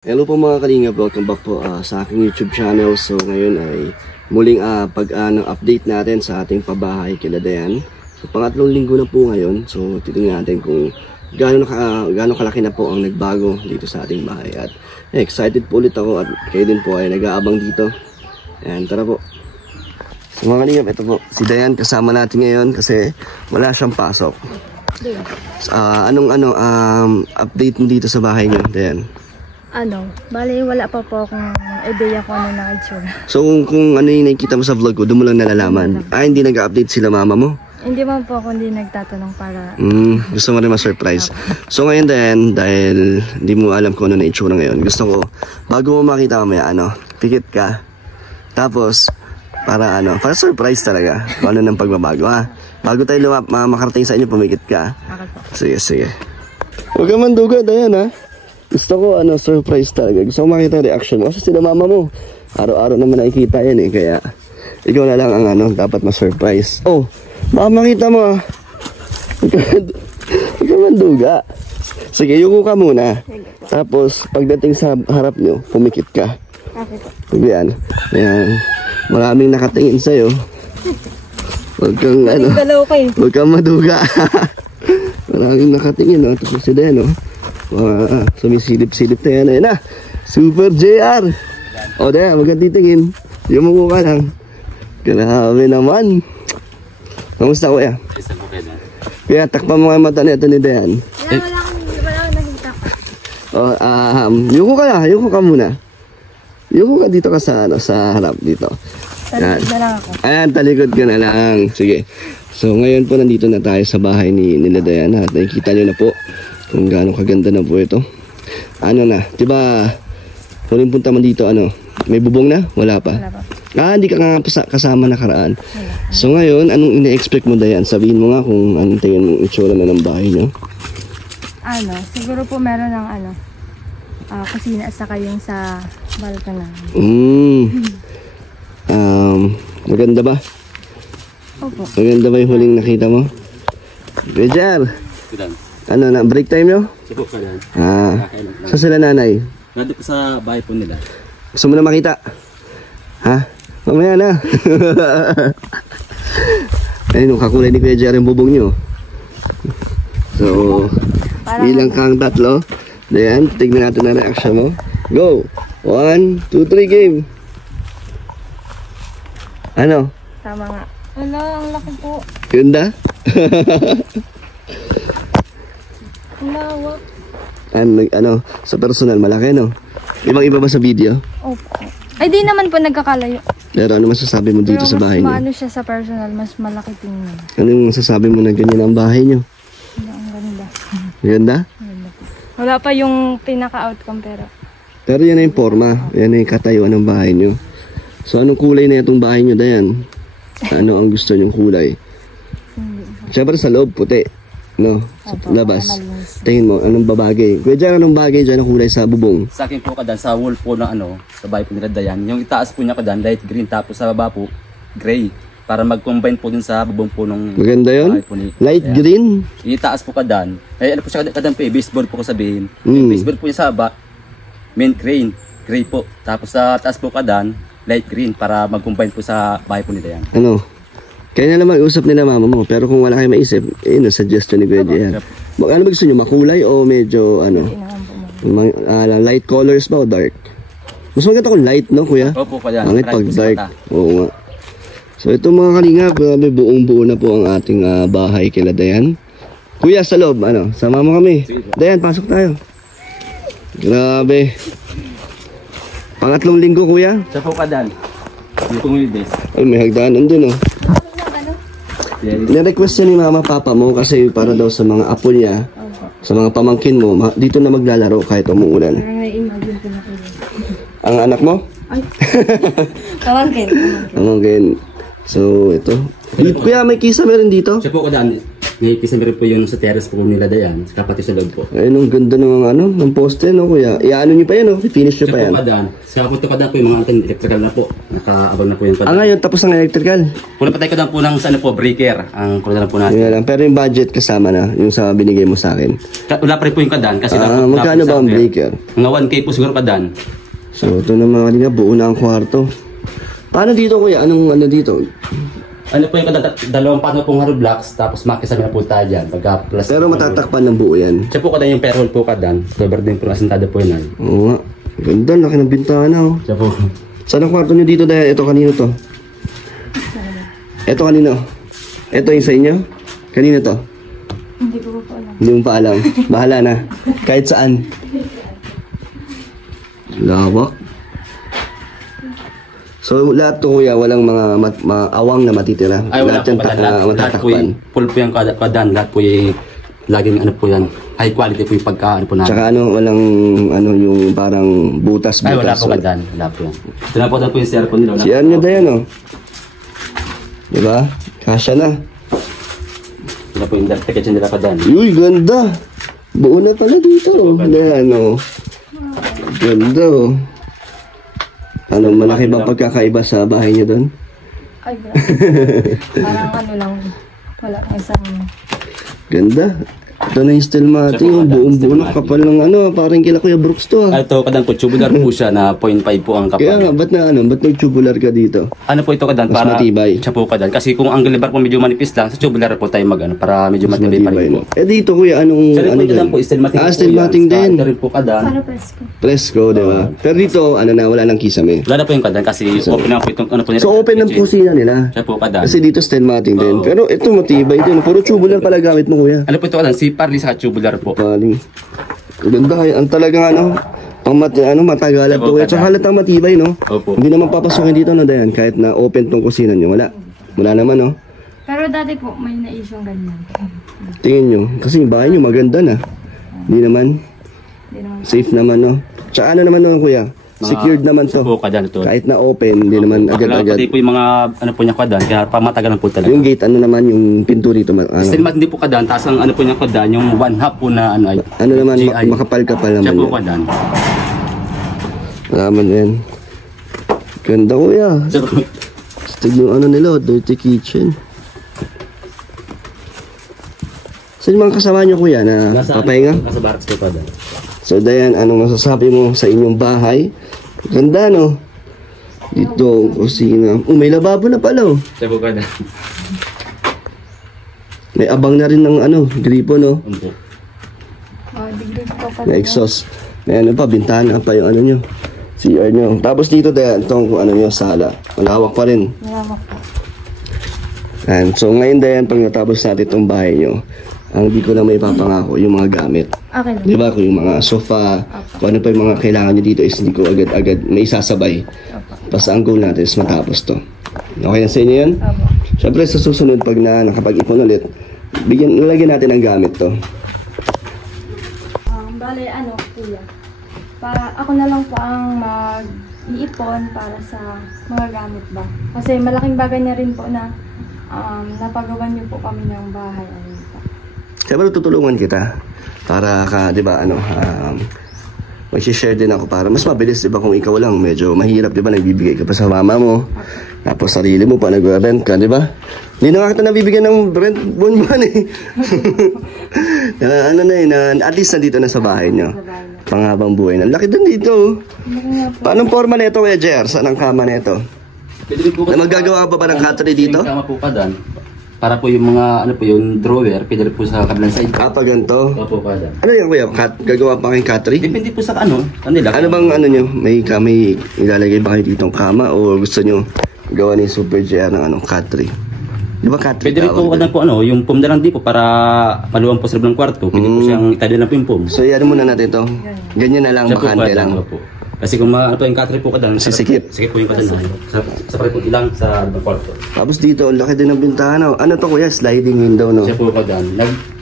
Hello po mga kalingap, welcome back po sa aking YouTube channel. So ngayon ay muling update natin sa ating pabahay kila Dayan. So pangatlong linggo na po ngayon. So titingnan natin kung gaano kalaki na po ang nagbago dito sa ating bahay. At excited po ulit ako at kayo din po ay nag-aabang dito. Ayan, tara po. So mga kalingap, ito po si Dayan kasama natin ngayon kasi wala siyang pasok. Update mo dito sa bahay niyo, Dayan? Bali wala pa po akong idea kung ano na itsura. So kung ano yung nakikita mo sa vlog ko, doon mo lang nalalaman. Hindi nag-update sila mama mo? Hindi man po ako hindi nagtatanong para... gusto mo rin ma-surprise. So ngayon dahil hindi mo alam kung ano na itsura ngayon, gusto ko, bago mo makita mamaya, pikit ka. Tapos, para surprise talaga. Kung ano ng pagbabago, ha? Bago tayo makarating sa inyo, pumikit ka. Sige. Huwag ka manduga, Dayan, ha? Gusto ko, surprise talaga. Gusto ko makita reaction mo. Kasi sila mama mo, araw-araw naman nakikita yan, eh. Kaya, ikaw na lang ang dapat ma-surprise. Oh, baka makita mo, ha? Huwag ka manduga. Sige, yuko ka muna. Tapos, pagdating sa harap nyo, pumikit ka. Yan. Maraming nakatingin sa'yo. Huwag kang, huwag kang maduga. Maraming nakatingin, no? Tapos si Dayan, no? Sumisilip-silip na yan. Ayun na, Super JR. O Dayan, huwag kang titingin. Yumuko ka lang. Grabe naman. Kamusta, kuya? Kaya takpan mo kayo mata nito ni Dayan. Wala akong nakita. Yuko ka lang, yuko ka muna. Yuko ka dito ka sa harap dito. Talikod na lang ako. Ayan, talikod ka na lang. Sige. So ngayon po nandito na tayo sa bahay nila Dayan. At nakikita nyo na po kung gaano kaganda na po ito. Diba huling punta man dito, may bubong na? Wala pa? Wala pa. Hindi ka nga kasama nakaraan. So ngayon, anong ina-expect mo, Dayan? Sabihin mo nga kung anong tingin mong itsura na ng bahay nyo. Siguro po meron ng kusina at saka yung sa balcony. Maganda ba? Opo. Maganda ba yung huling nakita mo? Bejar! Break time nyo? Sipo ka lang. Saan sila nanay? Nandito sa bahay po nila. Gusto mo na makita? Ha? Mamaya na. Ayun, kakulay ni Kuya Jar yung bubong nyo. So, ilang kang tatlo. Dayan, tignan natin na reaction mo. Go! 1, 2, 3, game! Tama nga. Wala, ang laki po. Ganda? Ang lawak. Sa personal, malaki, no? Ibang-iba ba sa video? Opo. Ay, di naman po nagkakalayo. Pero ano masasabi mo dito sa bahay niyo? Pero mas siya sa personal, mas malaki tingnan. Ano yung masasabi mo na ganyan ang bahay niyo? Ang ganda. Ganda? Wala pa yung pinaka-outcome Pero yan na yung forma. Yan na yung katayuan ng bahay niyo. So anong kulay na itong bahay niyo, Dayan? Ano ang gusto niyong kulay? Siyempre sa loob, puti. No? Sa labas. Tingin mo, anong babagay? Kuya Jar, anong bagay dyan ang kulay sa bubong? Sa akin po kadan, sa wall po na sa bahay po nila Dayan. Yung itaas po niya kadan, light green. Tapos sa baba po, gray. Para mag-combine po din sa bubong po nung maganda yun? Light Dayan. Green? Itaas po kadan. Po siya kadan po baseboard po ko sabihin. Yung baseboard po niya sa baba, main crane. Gray po. Tapos sa taas po kadan, light green. Para mag-combine po sa bahay po nila yan. Kaya na lang mag-usap nila mama mo. Pero kung wala kayo maisip, suggestion ni Kuya Jar. Ano ba gusto nyo? Makulay o medyo light colors ba o dark? Mas maganda kung light, no Kuya? Opo kadan. Pangit pag dark. Oo nga. So ito mga kalingap, buong-buo na po ang ating bahay kila Dayan. Kuya, sa loob, sama mo kami. Dayan, pasok tayo. Grabe. Pangatlong linggo, Kuya. Sa po kadan. Yung Humildes. Ay, may hagdanan dun, Nirequest ni mama papa mo kasi para daw sa mga apo niya, sa mga pamangkin mo, dito na maglalaro kahit umuulan. Na-imagine ko na kayo. Ang anak mo? Ay. Pamangkin. Pamangkin. So, ito. Kuya, may kisa meron dito? Siya po kadan. Naipis na rin po yun sa terrace po nila dayan, sa kapatid sa loob po. Ayun, ang ganda ng poste, no, kuya? Iaano nyo pa yan, no? I-finish nyo pa yan. Sa punto kadan po yung mga electrical na po. Nakaabang na po yung kadan. Ngayon, tapos ang electrical. Puna patay kadan po ng breaker. Ang kulang na po natin. Yan lang. Pero yung budget kasama na, yung sa binigay mo sa akin. Wala pa rin po yung kadan. Kasi magkano ba ang breaker? Mga 1K po siguro kadan. So, ito na mga kanina, buo na ang kwarto. Paano dito, kuya? Anong ano dito? Ano po yung dalawang paano pong hollow blocks, tapos makisabi na po tayo dyan. Plus, pero matatakpan ng buo yan. Siya po kadan yung perhol po kadan. Cover din po ng asintada po yun. Oo nga. Ganda, laki ng bintana, oh. Siya po. Saan ang kwarto nyo dito dahil? Ito kanino to? Ito kanino? Ito yung sa inyo? Kanino to? Hindi ko po alam. Hindi mo pa alam. Bahala na. Kahit saan. Lawak. So lahat to kuya, walang mga awang na matitira. Ay, wala lahat po kadan. Lahat po yung full po yung kadan. Lahat po yung laging ano po yan. High quality po yung pagka ano po natin. Tsaka walang yung parang butas. Ay, wala po kadan. Wala po yan. Ito na po yung cellphone nila. Siyan nyo na yan, oh. Diba? Kasya na. Ito na po yung direct kitchen nila kadan. Uy, ganda. Buo na pala dito. Ayan, oh. Ganda, oh. Malaki ba pagkakaiba sa bahay niyo doon? Ay, grabe. Parang ano lang. Wala kang isang... Ganda. Ito na yung steel mating. Buong-buo na kapal ng parang kila Kuya Brooks to. Ito kadan po, tubular po siya na 0.5 po ang kapal. Kaya nga, ba't nag-tubular ka dito? Ano po ito kadan? Mas para matibay. Siya po kadan. Kasi kung ang galibar po medyo manipis lang, sa tubular po tayo para medyo matibay pa rin po. Dito kuya, anong... Sa rin po kadan po, steel mating po steel mating din. Ito rin po kadan. Para presko. Presko, di ba? Pero dito, wala nang kisame. Wala na po yung kadan kasi open na po itong po nila. So open ng kusina nila. Siya po kadan. Kasi dito steel mating din. Pero ito matibay din. Puro tubular pala gamit mo kuya. Ano po ito kadan? Si Parli sa tubular po. Paling. Ganda. Ang talagang matagalan to. Tsaka halatang matibay, no? Opo. Hindi naman papasukin dito, no, Dayan? Kahit na open tong kusina nyo. Wala naman, no? Pero dati po, may na-issue ganyan. Tingin nyo. Kasi yung bahay nyo maganda na. Hindi naman. Safe naman, no? Tsaka naman, no, kuya? Secured naman to. Po kadan ito. Kahit na open, hindi naman agad-agad. Pati po yung mga po niya kadan, kaya pamatagal po talaga. Yung gate, naman yung pinto dito? Steel mat hindi po kadan, taas ang po niya kadan, yung 1/2 po na ay. Naman, makapal-kapal naman. Siya po kadan. Alaman yan. Ganda kuya. Stig yung nila, dirty kitchen. Saan yung mga kasama nyo kuya na papahinga? Nasa barracks po kadan. So Dayan, anong masasabi mo sa inyong bahay? Ganda, no? Dito, kusina. May lababo na pala, oh. Siya po kadan. May abang na rin ng gripo, no? Opo. Degree po pa. Na exhaust. May bintana pa yung nyo. CR nyo. Tapos dito, Dayan, itong nyo, sala. Malawak pa rin. Malawak po. And so ngayon, Dayan, pag natapos natin itong bahay nyo, ang di ko na may papangako yung mga gamit. Okay lang. Di ba? Kung yung mga sofa, kung ano pa yung mga kailangan nyo dito is hindi ko agad-agad may isasabay. Basta ang goal natin is matapos to. Okay na sa inyo yan? Opo. Siyempre sa susunod pag nakapag-ipon ulit, nilagyan natin ang gamit to. Bale, kuya. Ako na lang po ang mag-iipon para sa mga gamit ba. Kasi malaking bagay na rin po na napagawan niyo po kami ng bahay. Siyempre tutulungan kita para ka, di ba, mag-share din ako para mas mabilis, di ba, kung ikaw lang medyo mahirap, di ba, nagbibigay ka pa sa mama mo, tapos sarili mo pa nag-rent ka, di ba? Hindi na nga kita nabibigyan ng rent buwan-buwan eh. At least nandito na sa bahay nyo. Panghabang buhay na. Laki din dito. Paano forma na ito, Kuya Jer? Saan ang kama na ito? Na magagawa pa ba ng cutlery dito? Kama po kadan. Para po yung mga, yung drawer, pwede po sa kabilang side. Kapag ganito? Opo, kadan. Ano yan, Kuya? Gagawa pa kayong cutlery? Depende po sa kanila. Ano bang nyo? May ilalagay ba kayo ditong kama o gusto nyo gawa ni Super JR ng cutlery? Di ba cutlery? Pwede rin po kadan po yung foam na lang di po para maluwang po sa loob ng kwarto. Pwede po siyang itali lang po yung foam. So yan muna natin ito. Ganyan na lang, bakante lang. Opo. Kasi kung yung cutlery po kadan, sisikip. Sikip po yung kadan. Sa pare po ilang sa kwarto. Tapos dito, ang laki din ng bintana. Ano to, Kuya? Sliding window, no? Siya po kadan.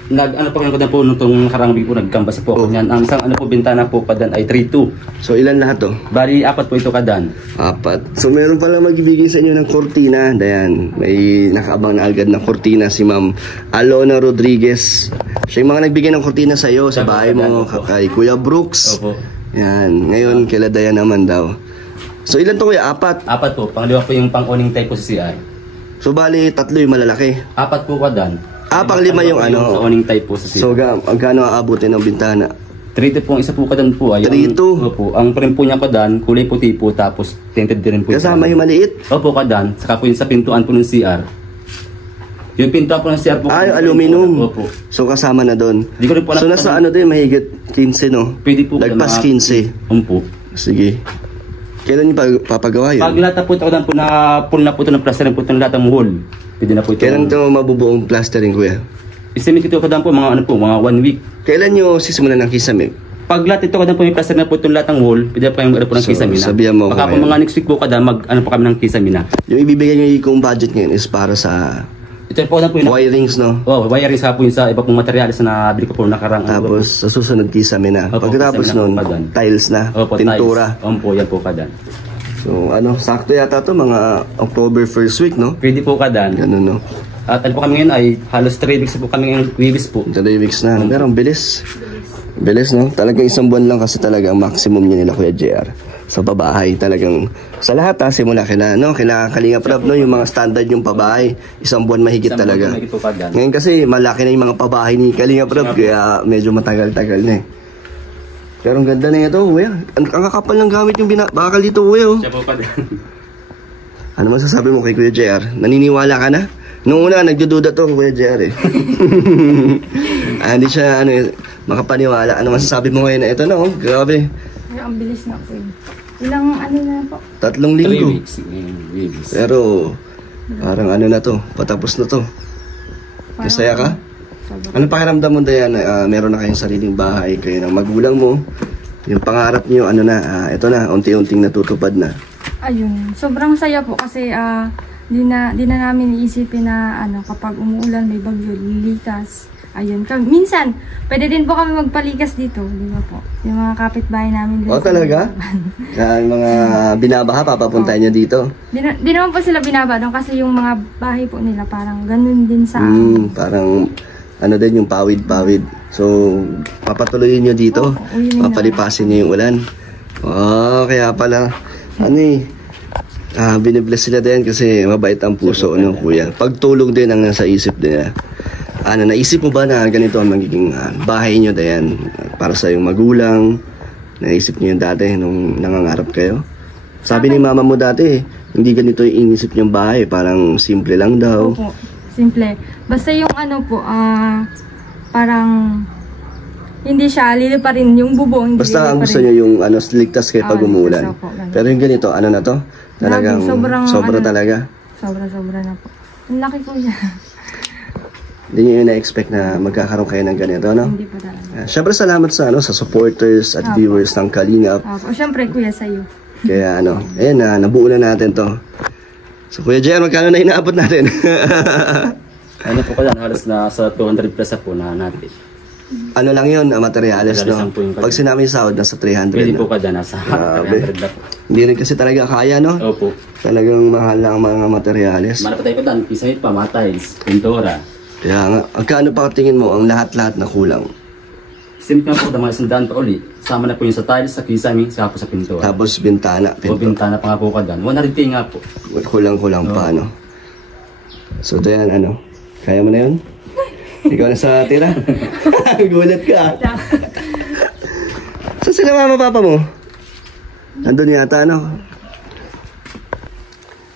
Ano po kadan po nung nakarang week po nagkambas po ako niyan. Ang isang ano po bintana po kadan ay 3-2. So ilan lahat to? Bali 4 po ito kadan. 4. So meron pala magbibigay sa inyo ng kortina. Dayan, may nakaabang na agad ng kortina si Ma'am Alona Rodriguez. Siya yung mga nagbigay ng kortina sa iyo sa bahay mo, kay Kuya Brooks. Opo. Yan, ngayon kila Dayan naman daw. So ilan to kuya? 4? 4 po. Pangalawa po yung pang-owning type po sa CR. So bali 3 yung malalaki. 4 po kadan. Pang-5 yung ano. Sa owning type po sa CR. So magkano aabutin ng bintana? 3-2 po, isa po kadan po ay 3-2. Opo, ang frame po niya kadan, kulay puti po tapos tinted din po. Kasama yung maliit? Opo kadan, saka po yung sa pintuan po ng CR. Yung pintuan po ng CR po. Yung aluminum. Opo. So kasama na doon. Di ko rin po alam. So nasa ano din, mahigit 15 no? Pwede po. Lagpas 15. Opo. Sige. Kailan yung papagawa yun? Pag lata po ito kadan po na full na po ito ng plastering po ito ng latang wall. Pwede na po ito. Kailan ito mabubuong plastering kuya? Estimate ito kadan po mga ano po, mga 1 week. Kailan nyo sisimulan ng kisame? Pag lahat ito kadan po yung plaster na po itong latang wall, pwede pa yung ano po ng kisame na. Sabihan mo baka po mga next week po kadan mag ano po kami ng kisame na. Yung ibibigay nyo yung budget ngayon is para sa ito po kadan po yung wirings no? Wiring sa po yung sa iba pong materials na nabili ko po nakarang. Tapos sa susunod kisame na. Opo, Pagkatapos kisame na nun, po kadan. tiles na, Opo, pintura. Opo, yan po kadan. So sakto yata to mga October 1st week no? Pwede po kadan. Ganun no? At ano po kami ngayon ay halos 3 weeks po kami ngayon Wibis po. 3 weeks na. Pero ang bilis. Bilis no? Talagang 1 buwan lang kasi talaga ang maximum niya nila Kuya JR. Sa pabahay talagang sa lahat simula kila Kalinga Prab no, yung mga standard yung pabahay 1 buwan mahigit talaga. Ngayon kasi malaki na yung mga pabahay ni Kalinga Prab kaya medyo matagal-tagal na eh. Pero ang ganda na ito, kuya. Ang kakapal ng gamit yung bakal dito, kuya. Siya po kadan. Ano masasabi mo kay Kuya JR? Naniniwala ka na? Noong una, nagdududa to, Kuya JR eh. Hindi siya, makapaniwala. Ano masasabi mo ngayon na ito, no? Grabe. Ay, ang bilis na po yun. Ilang na po? 3 linggo. 3 weeks. Wibis. Pero, parang na to, patapos na to. Masaya ka? Anong pakiramdam mo, Dayan? Meron na kayong sariling bahay, kayo ng magulang mo. Yung pangarap niyo, ito na, unti-unting natutupad na. Ayun, sobrang saya po kasi di na namin iisipin na kapag umuulan may bagyo, lilikas. Ayun, minsan, pwede din po kami magpalikas dito, di ba po? Yung mga kapitbahay namin dito. Talaga? Yung mga binabaha, papapuntahin niyo dito? Di naman po sila binaba doon kasi yung mga bahay po nila parang ganun din sa parang din yung pawid-pawid. So, papatuloyin nyo dito. Papalipasin nyo yung ulan. Kaya pala, binibless sila din kasi mabait ang puso ng kuya. Pagtulong din ang nasa isip nila. Naisip mo ba na ganito ang magiging bahay nyo, Dayan? Para sa yung magulang. Naisip nyo yun dati nung nangangarap kayo? Sabi ni mama mo dati, hindi ganito yung inisip yung bahay. Parang simple lang daw. Opo. Simple. Basta yung parang hindi siya, lilo pa rin yung bubong. Basta ang gusto nyo yung ligtas kayo pag umulan. Pero yung ganito, na to? Talagang sobra talaga. Sobra na po. Ang laki po siya. Hindi nyo yung na-expect na magkakaroon kayo ng ganito, no? Hindi pa talaga. Siyempre salamat sa supporters at viewers ng Kalingap. Siyempre kuya sa'yo. Kaya ayan nabuo na natin to. So Kuya JR, magkano na inaabot natin? Ano po kadan, halos na sa 200 plus po na natin. Ano lang yun, materyales, no? Pag sinabi yung sahod, nasa 300 Pwede na. po kadan, nasa 300 na po. Hindi rin kasi talaga kaya, no? Opo. Talagang mahal lang ang mga materyales. Malapatay ko dan, pisahit pa, mga tiles, pintura. Kaya nga, magkano pa tingin mo ang lahat-lahat na kulang? Simple na po, mga 100 pa uli. Sama na po yung sa tiles, sa kisame, saka po sa pintura. Tapos bintana, O bintana pa nga po kadan. 100 nga po. Kulang-kulang pa, no? So, Dayan, kaya mo na yun? Ikaw na sa tira? Gulat ka. Saan sila mama papa mo? Andun yata,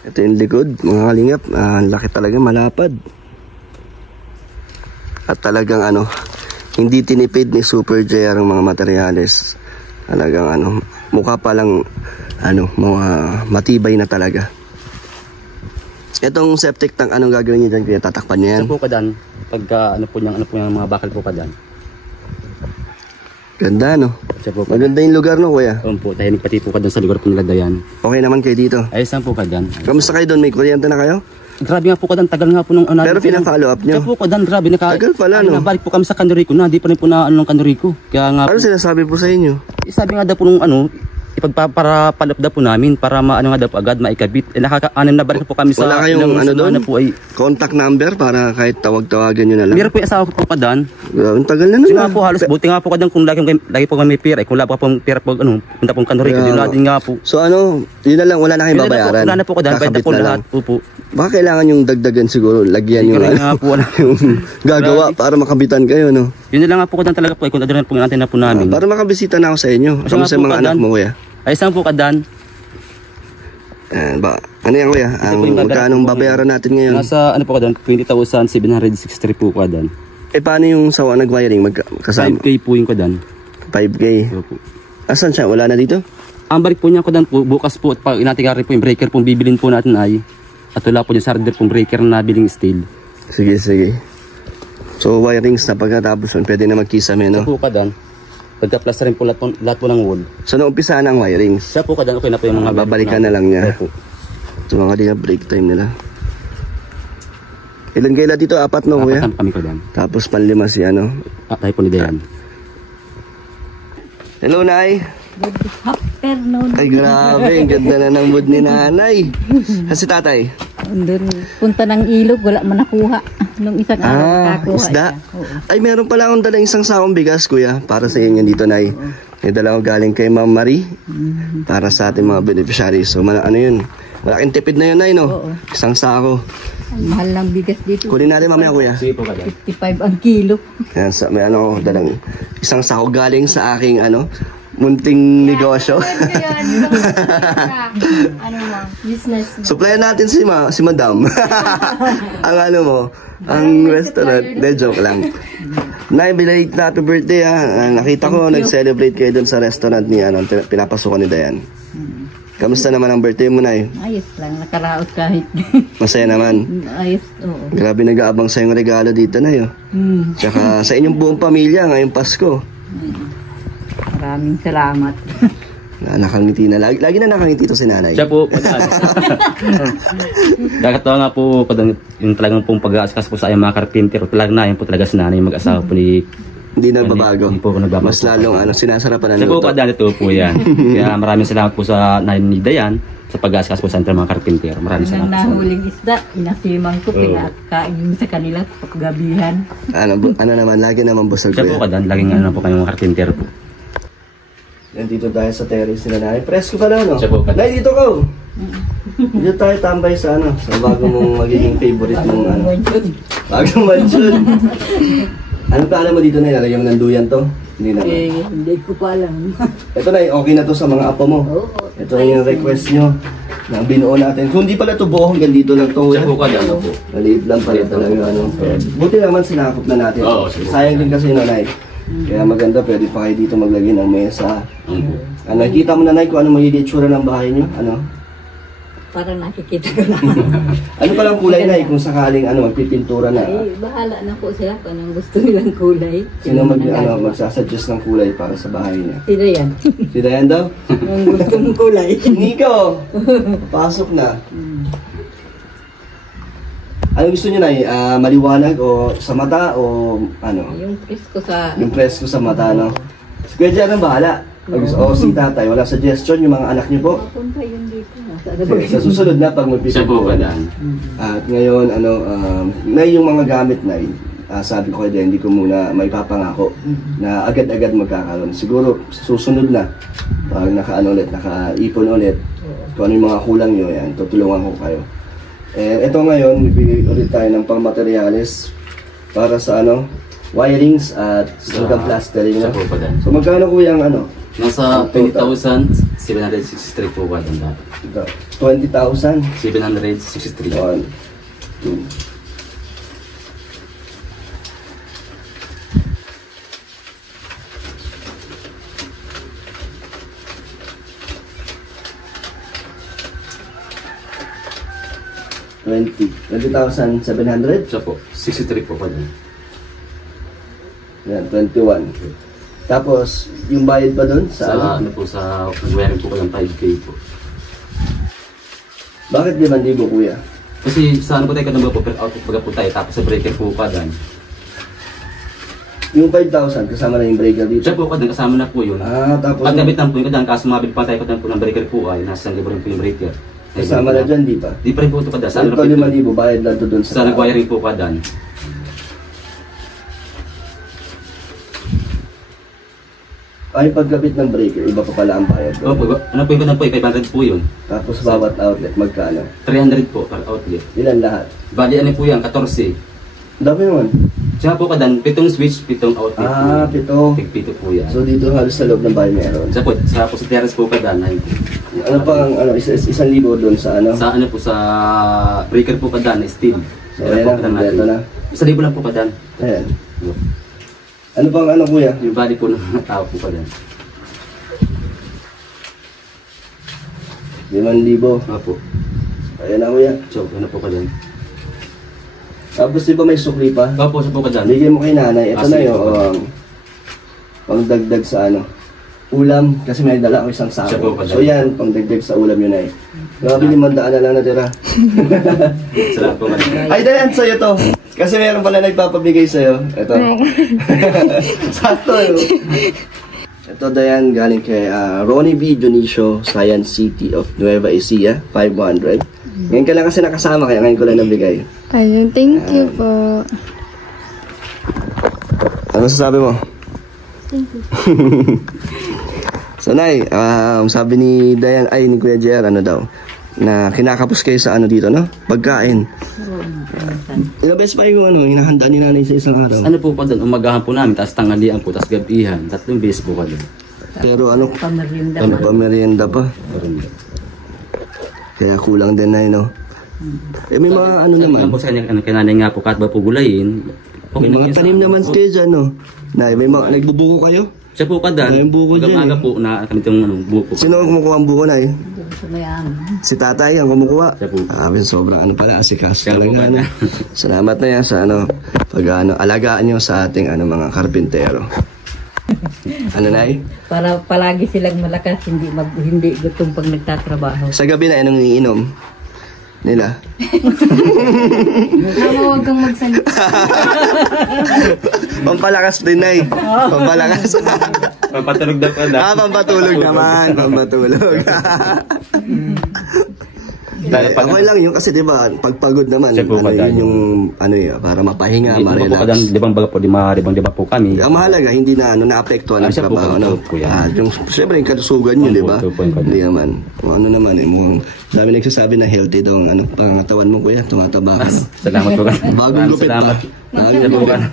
Ito yung likod, mga Kalingap. Ang laki talaga, malapad. At talagang hindi tinipid ni Super JR ang mga materyales. Talagang mukha pa lang mga matibay na talaga. Itong septic tank, anong gagawin niyo dyan? Kaya tatakpan niya yan? Sa po kadan, pagka ano po yung mga bakal po kadan. Ganda, Maganda yung lugar, kuya? Po, tahimik pati po kadan sa lugar po nila Dayan. Okay naman kayo dito? Ay, saan po kadan? Kamusta kayo doon? May kuryente na kayo? Grabe nga po kadan, tagal nga po nung ano. Pero pina-follow up nyo? Kaya po kadan, grabe. Tagal pala, no? Nabalik po kami sa Canorico na, di pa rin po na ano ng Canorico. Kaya nga Ano po, sinasabi po sa inyo? sabi nga daw po nung ano, para palap daw po namin, para maano nga daw po agad, maikabit. Nakaka-anim na balik po kami sa Wala kayong ilang ano semana doon? po ay, Contact number para kahit tawag-tawagan nyo na lang? meron po yung asawa ko po kadan. Ang tagal na Kasi nun nga po halos, buti nga po kadan kung lagi po kami pera, kung wala pa pong pera po, ano, punta pong Canorico, Kaya di natin nga po. So ano, yun na lang, wala na kayong Yun na lang po, babayaran? wala na po kadan, bayad na Kakabit po na lang. lahat po. Baka kailangan yung dagdagan siguro, lagyan yung, Kaya nga po, wala. yung gagawa para makabitan kayo, no? Yun na lang nga po kadan talaga po, kung adrenaline po natin na po namin. Para makabisita na ako sa inyo. Kasi Kamusta nga po, yung mga anak Kadan. mo, kuya? Ay, saan po kadan? Ano yan, kuya? Ito po yung Magkano babayaran natin ngayon? Nasa ano po kadan, 20,763 po kadan. Paano yung sa nag-wiring kasama? 5K po yung kadan. 5K. Opo. Asan siya? Wala na dito? Ang balik po niya kadan po, bukas po, at pag inatigari po yung breaker pong bibilin po natin ay, at wala po yung sarder pong breaker na nabiling steel. Sige, sige. So, wirings na pagkatapos yun, pwede na magkisame, no? Siya po kadan, pagka-plus rin po lahat po ng wall. So, naumpisahan ang wirings. Siya po kadan, okay na po yung mga Babalikan na lang niya. Opo. So, mga di break time nila. Ilan kayo dito? 4, no, kuya? Apat kami kadan. Tapos panlima si ano. Tayo po ni Dayan. Hello, Nay. Good afternoon. Ay, grabe. Ang ganda na ng mood ni Nanay. Si Tatay. Doon, punta ng ilog, wala man nakuha. Nung isang araw, nakakuha isda. siya. Oo. Ay, meron pala akong dalang isang sakong bigas, kuya. Para sa inyo dito, Nay. May dala ko galing kay Ma'am Marie. Para sa ating mga beneficiaries. So, ano yun? Malaking tipid na yun, Nay, no? Oo. Isang sako. Ang mahal ng bigas dito. Kunin natin mamaya, kuya. Sige po kadan. 55 ang kilo. Yan, may ano, dalang isang sako galing sa aking, munting negosyo. Ano mo, business mo. Supplyan natin si Madam. Ang ano mo, ang restaurant. De, joke lang. Nay, belated na happy birthday, ha. Nakita ko, nag-celebrate kayo dun sa restaurant ni, pinapasukan ni Dayan. Kamusta naman ang birthday mo, Nay? Ayos lang, nakaraos kahit. Masaya naman. Ayos, oo. Grabe nag-aabang sa yung regalo dito, Nay. Tsaka sa inyong buong pamilya ngayong Pasko. Maraming salamat. Nakangiti na. Lagi na nakangiti to si Nanay. Siya po kadan. Nakatawa nga po kadan, yung talagang pong pag-aaskas po sa ayang mga karpintero. Talagang na, yun po talaga si nanay, mag-asawa po ni... Hindi na babago. Hindi po ako nagbabago. Mas lalong sinasarapan ng Siya po luto. kadan, ito po yan. Kaya maraming salamat po sa nanay ni Dayan sa pag-aaskas po sa mga karpintero. Maraming Nang salamat po. nahuling isda, inasimang ko, pinakain sa kanila paggabihan. Ano naman, lagi naman busog Siya po ko yan. kadan, laging ano po kayong mga karpintero po. Yan, dito tayo sa terrace nila, Nay. Presko ka na, no? Siya po, Nay, dito ka. Dito tayo tambay sa sa bago mong magiging favorite mong bagong mansion. Anong plano mo dito, Nay? Nalagyan mo ng duyan to? Hindi naman. Hindi ko pa alam. Ito, Nay, okay na to sa mga apo mo. Ito yung request nyo na binuo natin. Kung di pala ito buo, hanggang dito lang to. Siya po kadan, ano po. Maliit lang pala talaga. Buti naman sinakop na natin. Oo, sige. Sayang din kasi no, Nay. Kaya maganda, pwede pa kayo dito maglagay ng mesa. Nakikita mo na, Nay, kung ano magiging itsura ng bahay nyo? Para nakikita ko na. Ano palang kulay, Nay, kung sakaling magpipintura na? Ay, bahala na po sila kung anong gusto nilang kulay. Sino magsasuggest ng kulay para sa bahay niya? Sila yan. Si Dayan daw? Ang gusto mong kulay. Nico! Pasok na. Ano gusto niyo, Nay? Maliwanag o sa mata o ano? Yung presko sa... Yung presko sa mata, no? Si Kuya Jan ang bahala. O si tatay, wala suggestion yung mga anak niyo po. Punta yun dito. Sa susunod na pag Siya po magpipintura. kadan. At ngayon, Nay, yung mga gamit, Nay, sabi ko kayo, hindi ko muna may papangako na agad-agad magkakaroon. Siguro, sa susunod na, pag nakaipon ulit, kung ano yung mga kulang nyo, yan, tutulungan ko kayo. Ito ngayon, bibili ulit tayo ng pang-materials para sa wirings at hanggang plastering. Siya po kadan. So magkano kuya ang Nasa 20,763 po kadan dati. 20,000? 763. 1, 2. $20,700? Siya po, 63 po kadan. Yan, 21. Tapos, yung bayad pa doon Sa sa ano po, sa wiring po kadan 5K po. Bakit 5,000 kuya? Kasi sa ano po tayo kadang po per out baga po tayo tapos sa breaker po kadan. Yung 5,000 kasama na yung breaker dito. Siya po kadan kasama na po yun. Tapos Pagkabit lang po yung kadan kaso mabit pa tayo kadan po ng breaker po ay nasa 1,000 rin po yung breaker. kasama na dyan, di ba? Di pa rin po ito kadan. Sa ito 5,000, bayad lang ito dun sa nag-wiring po kadan. Ay, pagkabit ng breaker, iba pa pala ang bayad doon. Opo, ano po yung kadan po, 500 po yun. Tapos bawat outlet, magkano? 300 po per outlet. Ilan lahat? Bali ano po yan, 14. Dami naman. Siya po kadan, 7 switch, 7 outlet. Ah, 7. Tig-pito po yan. So dito halos sa loob ng bahay meron. Siya po sa terrace po kadan. Ano pa ang 1,000 doon sa ano? Sa ano po, sa breaker po kadan, steel. So ayan na, kompleto na. 1,000 lang po kadan. Ayan. Ano pang ano kuya? Yung body po ng mga tao po kadan. 5,000. Opo. Ayan na kuya. So, ano po kadan. Tapos di ba may sukli pa? Opo, siya po kadan. Bigyan mo kay nanay. Ito na sige yung po. pangdagdag sa ano. Ulam. Kasi may dala ako isang Siya sako. po pa dyan. So yan, pangdagdag sa ulam yun ay. Grabe, 500 na lang natira. Salamat po kadan. Ay, Dayan, sa'yo to. Kasi meron pala nagpapabigay sa'yo. Ito. Sakto, no? Ito, Dayan, galing kay Ronnie B. Dionisio, Science City of Nueva Ecija, 500. Ngayon ka lang kasi nakasama, kaya ngayon ko lang nabigay. Ayun, thank you po. Ano sasabi mo? Thank you. So, Nay, sabi ni Dayan, ay ni Kuya JR, ano daw, na kinakapos kayo sa ano dito, no? Pagkain. Ilang beses pa yung ano, hinahanda ni nanay sa isang araw. Ano po kadan, umagahan po namin, tapos tanghalian po, tapos gabihan. 3 beses po kadan. Pero ano, Pamerienda. pamerienda pa. Kaya kulang din na, no? Eh, may mga ano naman. Po sa kanya, kananay nga po, kahit ba po gulayin. May mga tanim naman kayo dyan, no? Nay, may mga, nagbubuko kayo? Siya po kadan, Ay, yung buko dyan, umaga eh. po na kami itong buko. Sino ang kumukuha ang buko, Nay? Sumayan. Si tatay ang kumukuha. Siya po. Sobrang ano pala, asikas Siya po talaga. pala. Ano? Salamat na yan sa ano, pag ano, alagaan nyo sa ating ano, mga karpintero. Ano, Nay? Para palagi silang malakas, hindi gutom pag nagtatrabaho. Sa gabi na, anong iinom nila? Mama, huwag kang magsalita. Pampalakas din, Nay. Pampalakas. Papatulog daw kadan. Pampatulog naman. Pampatulog. Okay lang yun kasi diba, pagpagod naman, Siya po ano, ba yun yung, ano yun, para mapahinga, Hindi po kadan, ma-relax. libang baga po, libang po kami. Ang mahalaga, hindi na ano, naapektuhan ang Siya po, trabaho. No? po yan. Yung, siyempre, yung kalusugan nyo, di ba? Opo, opo, opo. Hindi naman. Kung ano naman, eh, mukhang dami nagsasabi na healthy daw ang ano, pangatawan mo, kuya, tumataba ka. Salamat po kadan. Bagong gupit pa. Salamat. Bagong Siya po gupit. kadan.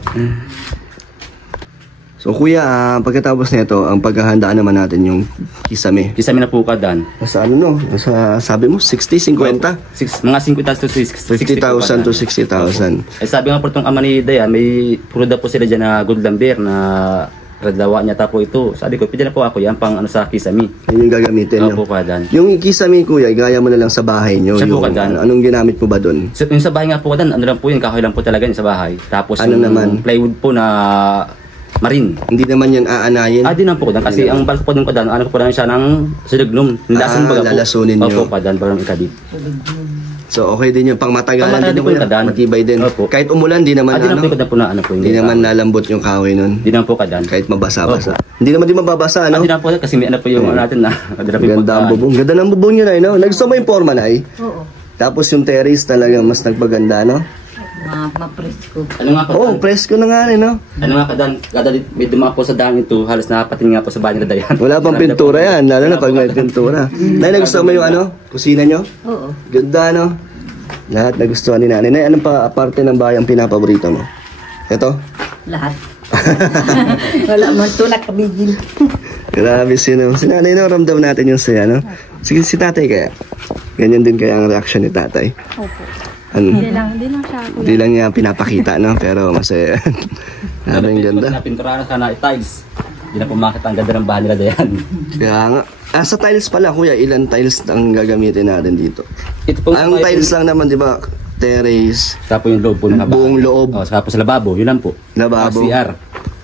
So, kuya, pagkatapos nito, ang paghahandaan naman natin yung kisame. Kisame na po kadan. Nasa ano, no? Nasa, sabi mo, 60, 50? Mga 50,000 to 50,000 to 60,000. Eh sabi nga po itong ama ni Dayan, may puro daw po sila dyan na gold lumber na radlawa niya tapo ito. Sabi ko, pwede na po ako yan pang ano sa kisame. Yun yung gagamitin nyo. Opo kadan. Yung kisame, kuya, gaya mo na lang sa bahay nyo. Siya po, Yung, kadan. anong ginamit mo ba dun? So, yung sa bahay nga po kadan, ano lang po yun, kahoy lang po talaga yun sa bahay. Tapos Ano yung naman? plywood po na marin. Hindi naman yan aanayin. Di na po kadan kasi ang balak po din kadan, ano po lang siya ng silignum. Nilasan baga po. lalasunin nyo. Opo kadan, bagang ikadip. So, okay din yun. Pang matagalan Pang din matagal yung po, kadan. matibay din. Opo. Kahit umulan, di naman Di na ano. po kadan po na ano po. Di naman nalambot yung kahoy nun. Di na po kadan. Kahit mabasa-basa. Hindi naman din mababasa, ano? Di na po kasi may ano po yung ano natin na. Ganda ang bubong. Ganda ng bubong yun, ay, no? Nagusto mo yung forma, Nay? Oo. Tapos yung terrace talaga mas nagpaganda, no? Mapresko. Ano nga po? Oh, presko na nga, no? Ano nga kadan, kada may dumaan po sa daan ito, halos napatingin nga po sa bahay nila Dayan. Wala pang pintura yan, lalo na pag may pintura. Nay, nagustuhan mo yung ano? Kusina nyo? Oo. Ganda, no? Lahat nagustuhan ni nanay. Nay, anong pa aparte ng bahay ang pinapaborito mo? Ito? Lahat. Wala man tulak kabigil. Grabe sino. Si nanay, no? Ramdam natin yung saya, no? Sige, si tatay kaya. Ganyan din kaya ang reaction ni tatay. Opo. Ano? Hindi lang siya, kuya. Hindi lang niya pinapakita, no? Pero masaya. Grabe ang ganda. Napinturahan ka na tiles. Hindi na po makita ang ganda ng bahay nila Dayan. Kaya nga. Sa tiles pala, kuya, ilan tiles ang gagamitin natin dito? Ito po Ang tiles lang naman, di ba? Terrace, Tapos yung loob po ng bahay. buong loob, Oh, saka po sa lababo, yun lang po. lababo, CR.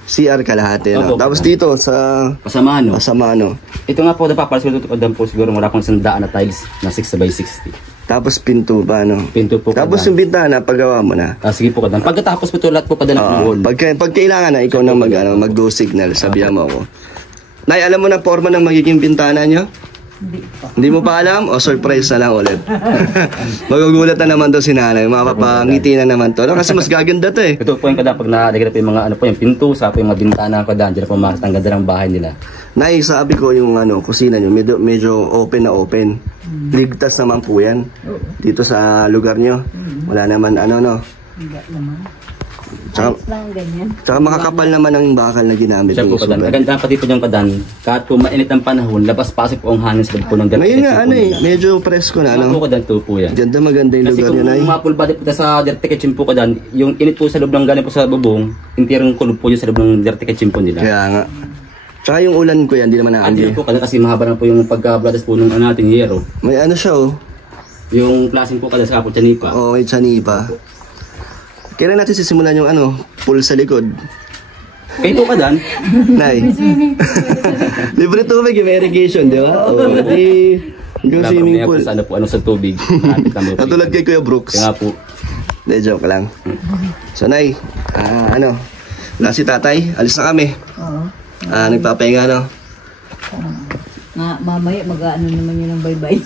CR kalahati, no? Opo. Tapos dito sa Pasamano. Pasamano. Ito nga po, napapalas ko ito po siguro wala pong 100 na tiles na 60 by 60. Tapos pinto pa, no? Pinto po Tapos kadan. yung bintana, paggawa mo na. Sige po kadan. Pagkatapos po ito lahat po kadan ng wall. Pag kailangan na, ikaw na mag-go signal, sabihan mo ako. Nay, alam mo na forma ng magiging bintana nyo? Hindi mo pa alam? O surprise na lang ulit. Magugulat na naman to si nanay. Mapapangiti na naman to. No? Kasi mas gaganda to eh. Ito po yung kadan pag nalagay na po yung mga ano po yung pinto, sa po yung mga bintana kadan. Diyan po makita ang ganda ng bahay nila. Nay, sabi ko yung kusina nyo, medyo open na open. Ligtas naman po yan. Dito sa lugar nyo. Wala naman no. Hindi naman. Tsaka, Ayos lang ganyan. tsaka makakapal naman ang bakal na ginamit. Siya po kadan. Maganda pa dito yung kadan. Kahit po mainit ang panahon, labas-pasok po ang hangin sa loob po ng Ngayon nga, medyo presko na, Ano po kadan to po yan. Ganda, maganda yung Kasi lugar kung nyo, Nay. mapulbadi po tayo sa dirty kitchen po kadan, yung init po sa loob ng galing po sa bubong, intirang kulog po yung sa loob ng dirty kitchen po nila. Kaya nga. Tsaka yung ulan ko yan, hindi naman Andito naandi. po kadan kasi mahaba na po yung pagka-bladas po ng nating hero. May siya Yung klaseng po kadan sa kapot chanipa. may chani pa. Kailan natin sisimulan yung pool sa likod? Kayo po kadan, Nay. Libre tubig, may irrigation, di ba? O, di... Yung wala swimming problema po pool. sa ano sa tubig. Malapit lang po. Katulad kay Kuya Brooks. Kaya nga po, Hindi, joke lang. So, Nay, wala si tatay. Alis na kami. Oo. Nagpapahinga, no? Nga, mamaya mag-ano naman yun ng bye-bye.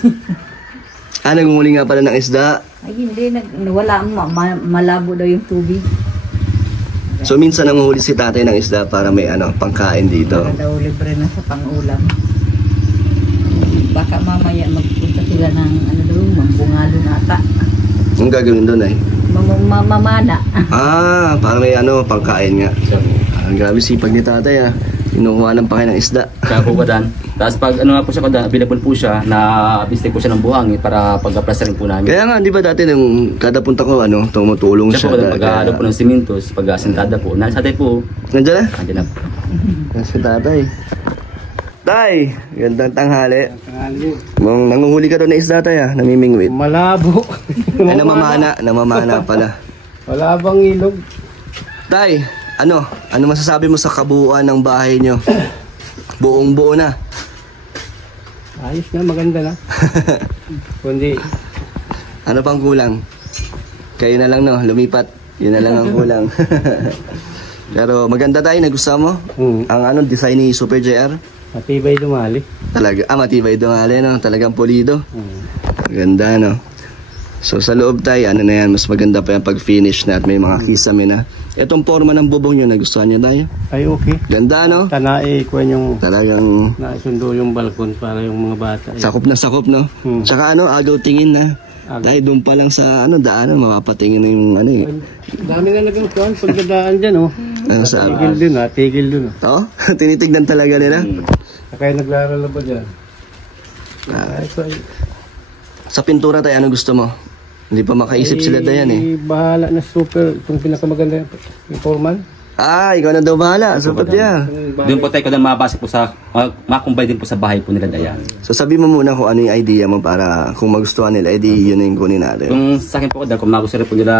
Nagmumuli nga pala ng isda. Ay, hindi. Wala. Malabo daw yung tubig. So, minsan nanguhuli si tatay ng isda para may pangkain dito. Para daw libre na sa pang-ulam. Baka mamaya magpunta sila ng mambungalo na ata. Anong gagawin doon, Nay? Mamana. Para may pangkain nga. Grabe sipag ni tatay, Kinukuha ng pangkain ng isda. kaya po kadan. Tapos pag nga po siya kadan, available po siya na bistay po siya ng buhangin para pag-plasterin po namin. Kaya nga, di ba dati nung kada punta ko, tumutulong Siya siya. po kadan pag-aalo po ng simintos, pag-asentada po. Nasa tatay po, Nandiyan na? andyan na po. Yan si tatay. Tay, gandang tanghali. Nanguhuli ka doon na isda, tay, namimingwit. Malabo. Ay, namamana pala. Wala bang ilog? Tay, ano masasabi mo sa kabuuan ng bahay nyo? Buong buo na. Ayos na, maganda na. Kundi, Ano pang kulang? Kayo na lang, no? Lumipat. Yun na lang ang kulang. Pero maganda tayo, nagustuhan mo? Ang design ni Super JR? matibay dumali. Talaga, matibay dumali, no? Talagang pulido. Maganda, no? So sa loob tayo, na yan, mas maganda pa yung pag-finish na at may mga kisame na. Itong forma ng bubong nyo, nagustuhan nyo tayo? Ay, okay. Ganda, no? Tanai ko yung Talagang naisundo yung balkon para yung mga bata. sakop na sakop, no? Tsaka agaw tingin na. Dahil doon pa lang sa daanan, mapapatingin na yung Dami nga naging kuhan, pagdadaan dyan, oh. sabi. Tigil dun, tigil dun. Oo, tinitignan talaga nila. Kaya naglalaro ba dyan? Sa pintura tayo, ano gusto mo? Hindi pa makaisip sila Dayan Bahala na super, itong pinakamaganda yung foreman. Ikaw na daw bahala. Sapat yan. Doon po tayo kadan mabasa po sa, makumbay din po sa bahay po nila Dayan. So sabi mo muna kung ano yung idea mo para kung magustuhan nila, edi yun na yung kunin natin. Kung sa akin po kadan, kung magustuhan po nila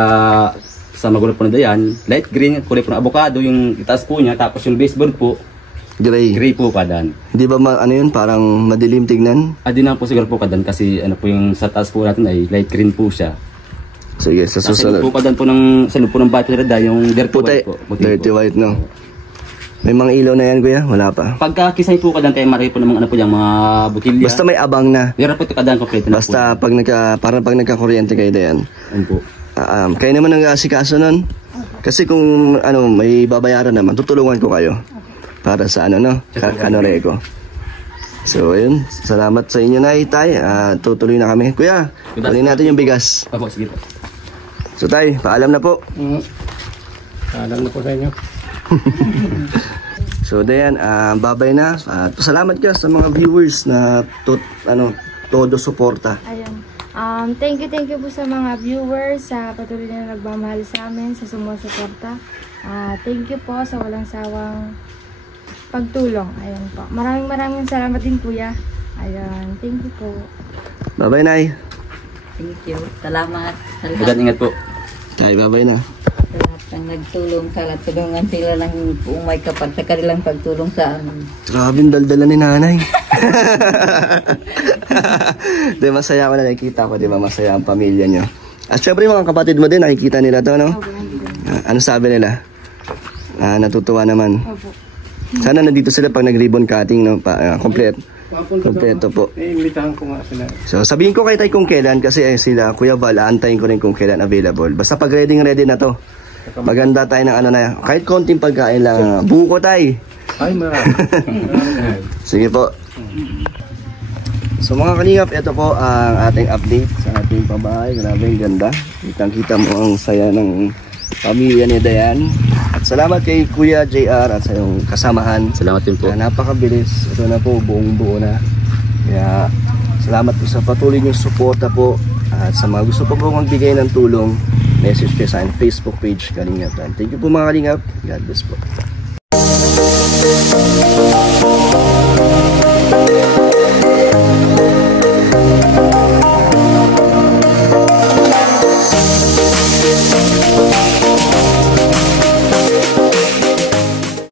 sa magulat po na Dayan, light green, kulay po ng avocado, yung itaas po niya, tapos yung baseboard po, Gray. gray po kadan. Di ba yun, parang madilim tignan? Di na po siguro po kadan kasi po yung sa taas po natin ay light green po siya. Sige, sa Kasi po susunod. kadan po sa loob po ng bahay po nila Dayan, yung dirty Puti. white po. Dirty white, no? May mga ilaw na yan, kuya? Wala pa. Pagkakisay po kadan tayo marami po ng mga mga butilya. Basta may abang na. Meron po ito kadan kompleto na Basta parang pag nagka-kuryente kayo Dayan. Ano po. Kayo naman ang asikaso nun. Kasi kung may babayaran naman, tutulungan ko kayo. Para sa Kanorego. So, ayun. Salamat sa inyo, Nay, Tay. Tutuloy na kami. Kuya, kunin natin yung bigas. Opo, sige po. So, Tay, paalam na po. Alam na po sa inyo. So, Dayan, babay na. Salamat ka sa mga viewers na todo suporta. Ayun. Thank you po sa mga viewers, sa patuloy na nagmamahal sa amin, sa sumusuporta. Thank you po sa walang sawang pagtulong. Ayun po. Maraming salamat din, Kuya. Ayun. Thank you po. Bye-bye, Nay. Thank you. Salamat. Kadan, ingat po. Tay, bye-bye na. Sa lahat ng nagtulong, sa lahat tulungan sila ng buong may kapal sa kanilang pagtulong sa amin. Grabe yung daldala ni Nanay. Di, masaya ako na nakikita ko, di ba? Masaya ang pamilya nyo. At syempre mga kapatid mo din, nakikita nila to, no? Ano sabi nila? Natutuwa naman. Opo. Sana nandito sila pag nag-ribbon cutting, no? Kompleto po. Imbitahan ko nga sila. So, sabihin ko kay Tay kung kailan kasi sila, Kuya Val, aantayin ko rin kung kailan available. Basta pag ready na to. Maganda tayo ng ano na, kahit konting pagkain lang. Buko Tay. Ay, marami. Sige po. So mga kalingap, ito po ang ating update sa ating pabahay. Grabe, ang ganda. Kitang-kita mo ang saya ng pamilya ni Dayan. At salamat kay Kuya JR at sa iyong kasamahan. Salamat din po. Napakabilis. Ito na po, buong-buo na. Kaya salamat po sa patuloy niyong suporta po. At sa mga gusto po magbigay ng tulong, message kayo sa aking Facebook page, Kalingap. Thank you po mga kalingap. God bless po.